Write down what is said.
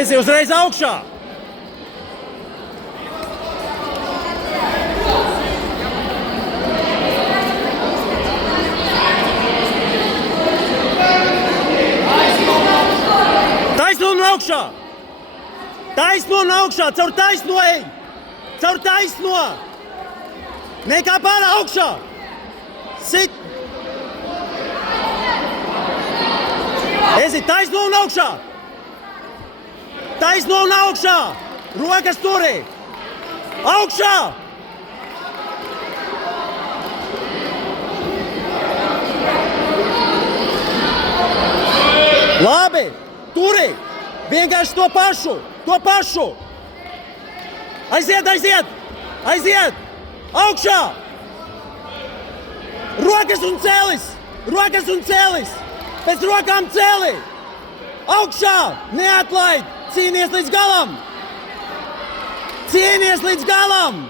Esi uzreiz augšā! Taisno un augšā! Taisno un augšā! Caur taisno ej! Caur taisno! Nekā pārā augšā! Sit! Esi taisno un augšā! Taisno un augšā! Rokas turī! Augšā! Labi! Turī! Vienkārši to pašu! To pašu! Aiziet, aiziet! Aiziet! Augšā! Rokas un cēlis! Rokas un cēlis! Pēc rokām cēli! Augšā! Neatlaid! Cīnies līdz galam! Cīnies līdz galam!